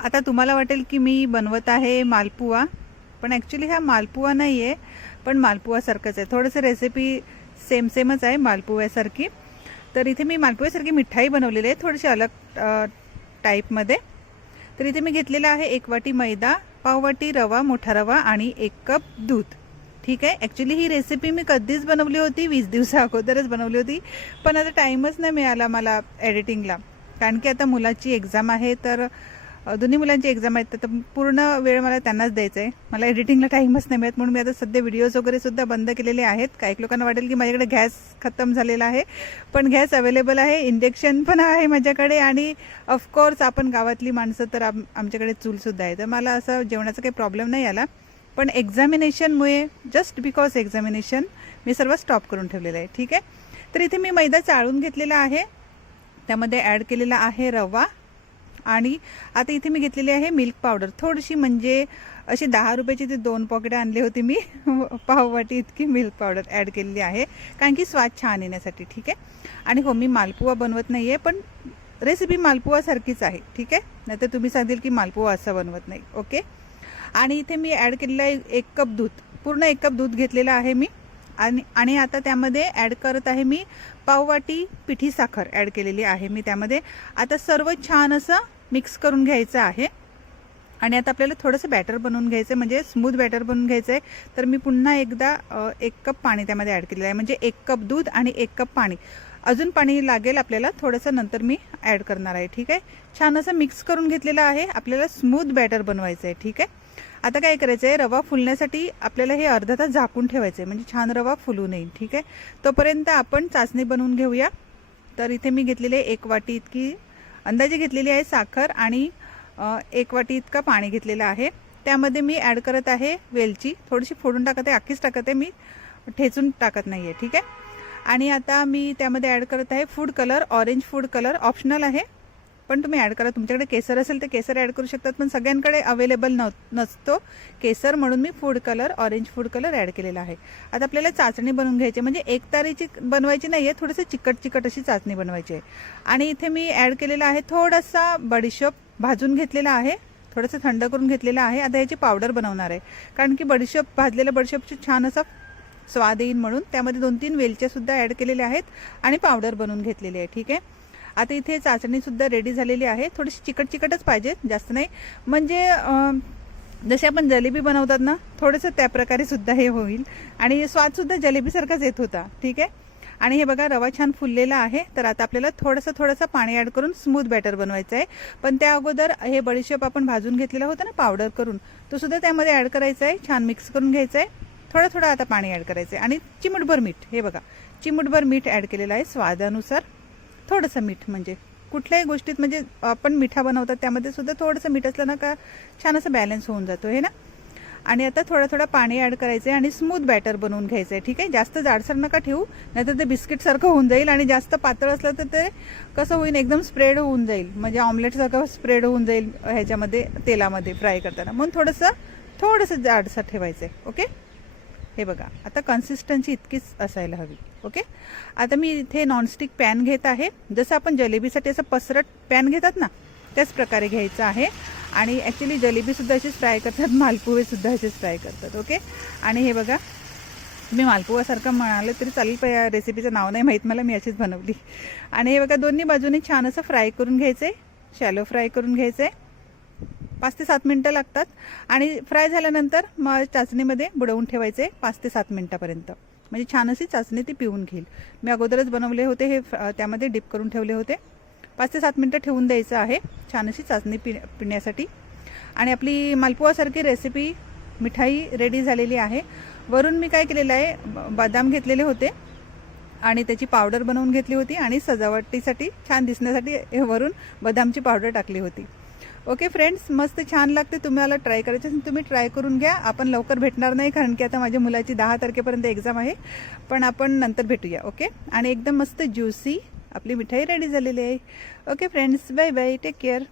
आता तुम्हाला वाटेल की मी बनवत आहे मालपुआ, पण ॲक्च्युली हा मालपुआ नाही आहे, पण मालपुआसारखंच आहे. थोडंसं रेसिपी सेमच आहे मालपुआसारखी. तर इथे मी मालपुआसारखी मिठाई बनवलेली आहे, थोडीशी अलग टाईपमध्ये. तर इथे मी घेतलेला आहे 1 वाटी मैदा, पाव वाटी रवा, मोठा रवा आणि 1 कप दूध. ठीक आहे. ॲक्च्युली ही रेसिपी मी कधीच बनवली होती, 20 दिवसा अगोदरच बनवली होती, पण आता टाईमच नाही मिळाला मला एडिटिंगला. कारण की आता मुलाची एक्झाम आहे, तर दोन्ही मुलांची एक्झाम आहेत, तर पूर्ण वेळ मला त्यांनाच द्यायचा आहे. मला एडिटिंगला टाईमच नाही मिळत, म्हणून मी आता सध्या व्हिडिओज वगैरे सुद्धा बंद केलेले आहेत. काही लोकांना वाटेल की माझ्याकडे गॅस खतम झालेला आहे, पण गॅस अवेलेबल आहे, इंडक्शन पण आहे माझ्याकडे, आणि ऑफकोर्स आपण गावातली माणसं, तर आमच्याकडे चूलसुद्धा आहे. तर मला असं जेवणाचा काही प्रॉब्लेम नाही आला. पण एक्झामिनेशनमुळे, जस्ट बिकॉज एक्झामिनेशन, मी सर्व स्टॉप करून ठेवलेलं आहे. ठीक आहे. तर इथे मी मैदा चाळून घेतलेला आहे, त्यामध्ये ॲड केलेला आहे रवा, आणि आता इथे मी घेतलेली आहे मिल्क पावडर थोडीशी, म्हणजे अशी 10 रुपयाची ते 2 पॉकेट आणले होते मी. पाव वाटी इतकी मिल्क पावडर ॲड केलेली आहे, कारण की स्वाद छान येण्यासाठी. ठीक आहे. आणि हो, मी मालपुआ बनवत नाही आहे, पण रेसिपी मालपुआसारखीच आहे. ठीक आहे. नाहीतर तुम्ही सांगेल की मालपुआ असं बनवत नाही. ओके. आणि इथे मी ॲड केलेलं आहे 1 कप दूध, पूर्ण 1 कप दूध घेतलेलं आहे मी. आणि आता त्यामध्ये ॲड करत आहे मी पाव वाटी पिठी साखर ॲड केलेली आहे मी त्यामध्ये. आता सर्व छान असं मिक्स करून घ्यायचं आहे. आणि आता आपल्याला थोडंसं बॅटर बनवून घ्यायचं आहे, म्हणजे स्मूथ बॅटर बनवून घ्यायचं आहे. तर मी पुन्हा एकदा 1 कप पाणी त्यामध्ये ॲड केलेलं आहे, म्हणजे 1 कप दूध आणि 1 कप पाणी. अजून पाणी लागेल आपल्याला, थोडंसं नंतर मी ॲड करणार आहे. ठीक आहे. छान असं मिक्स करून घेतलेलं आहे. आपल्याला स्मूथ बॅटर बनवायचं आहे. ठीक आहे. आता काय करायचं आहे, रवा फुलण्यासाठी आपल्याला हे अर्धा तास झाकून ठेवायचं आहे, म्हणजे छान रवा फुलू नये. ठीक आहे. तोपर्यंत आपण चाचणी बनवून घेऊया. तर इथे मी घेतलेले 1 वाटी इतकी अंदाजे घेतलेली आहे साखर, आणि 1 वाटी इतका पाणी घेतलेलं आहे. त्यामध्ये मी ॲड करत आहे वेलची, थोडीशी फोडून टाकत आहे, अख्खीच टाकत आहे मी, ठेचून टाकत नाही आहे. ठीक आहे. आणि आता मी त्यामध्ये ॲड करत आहे food colour, orange food colour optional आहे, पण तुम्ही ॲड करा. तुमच्याकडे केसर असेल तर केसर ॲड करू शकतात, पण सगळ्यांकडे अवेलेबल नसतो केसर, म्हणून मी food colour, orange food colour add केलेला आहे. आता आपल्याला चाचणी बनवून घ्यायची, म्हणजे एकतारीची बनवायची नाही आहे, थोडंसं चिकट अशी चाचणी बनवायची आहे. आणि इथे मी ॲड केलेला आहे थोडासा बडीशोप, भाजून घेतलेला आहे, थोडंसं थंड करून घेतलेलं आहे. आता याची पावडर बनवणार आहे, कारण की बडीशोप, भाजलेल्या बडीशोपची छान असा स्वाद येईल म्हणून. त्यामध्ये 2-3 वेलच्यासुद्धा ॲड केलेल्या आहेत आणि पावडर बनवून घेतलेली आहे. ठीक आहे. आता इथे चाचणीसुद्धा रेडी झालेली आहे. थोडीशी चिकटच पाहिजे, जास्त नाही, म्हणजे जसे आपण जलेबी बनवतात ना, थोडंसं त्या प्रकारे सुद्धा हे होईल, आणि स्वादसुद्धा जलेबीसारखाच येत होता. ठीक आहे. आणि हे बघा, रवा छान फुललेला आहे. तर आता आपल्याला थोडंसं पाणी ॲड करून स्मूथ बॅटर बनवायचं आहे. पण त्या अगोदर हे बडीशेप आपण भाजून घेतलेला होता ना पावडर करून, तो सुद्धा त्यामध्ये ॲड करायचा आहे, छान मिक्स करून घ्यायचं आहे. थोडं आता पाणी ॲड करायचं आहे, आणि चिमूटभर मीठ, हे बघा चिमूटभर मीठ ॲड केलेलं आहे स्वादानुसार. थोडंसं मीठ, म्हणजे कुठल्याही गोष्टीत, म्हणजे आपण मिठा बनवतात त्यामध्ये सुद्धा थोडंसं मीठ असलं ना का छान असं बॅलन्स होऊन जातो, हे ना. आणि आता थोडं पाणी ॲड करायचं आहे आणि स्मूथ बॅटर बनवून घ्यायचं आहे. ठीक आहे. जास्त जाडसर नका ठेवू, नाहीतर ते बिस्किटसारखं होऊन जाईल, आणि जास्त पातळ असलं तर ते कसं होईल, एकदम स्प्रेड होऊन जाईल, म्हणजे ऑमलेटसारखं स्प्रेड होऊन जाईल ह्याच्यामध्ये, तेलामध्ये फ्राय करताना. म्हणून थोडंसं जाडसर ठेवायचं आहे. ओके. हे बघा, आता कन्सिस्टन्सी इतकीच असायला हवी. ओके. आता मी इथे नॉनस्टिक पॅन घेत आहे, जसं आपण जलेबीसाठी असं पसरट पॅन घेतात ना, त्याच प्रकारे घ्यायचं आहे. आणि ॲक्च्युली जलेबीसुद्धा अशीच फ्राय करतात, मालपुवेसुद्धा असेच फ्राय करतात. ओके. आणि हे बघा, मी मालपुवासारखं म्हणाले तरी चालेल, पण या रेसिपीचं नाव नाही माहीत मला, मी अशीच बनवली. आणि हे बघा, दोन्ही बाजूने छान असं फ्राय करून घ्यायचं आहे, शॅलो फ्राय करून घ्यायचं आहे. 5 ते 7 मिनटं लागतात. आणि फ्राय झाल्यानंतर मग चाचणीमध्ये बुडवून ठेवायचे 5 ते 7 मिनटापर्यंत, म्हणजे छान अशी चाचणी ती पिऊन घेईल. मी अगोदरच बनवले होते हे, त्यामध्ये डिप करून ठेवले होते. 5 ते 7 मिनटं ठेवून द्यायचं आहे छान अशी चाचणी पिण्यासाठी. आणि आपली मालपुआसारखी रेसिपी मिठाई रेडी झालेली आहे. वरून मी काय केलेलं आहे, बदाम घेतलेले होते आणि त्याची पावडर बनवून घेतली होती, आणि सजावटीसाठी छान दिसण्यासाठी वरून बदामची पावडर टाकली होती. ओके फ्रेंड्स, मस्त छान लागते. तुम्हाला ट्राय करायचं असेल तुम्ही ट्राय करून घ्या. आपण लवकर भेटणार नाही, कारण की आता माझ्या मुलाची 10 तारखेपर्यंत एक्झाम आहे, पण आपण नंतर भेटूया. ओके. आणि एकदम मस्त ज्युसी आपली मिठाई रेडी झालेली आहे. Okay friends, bye bye, take care.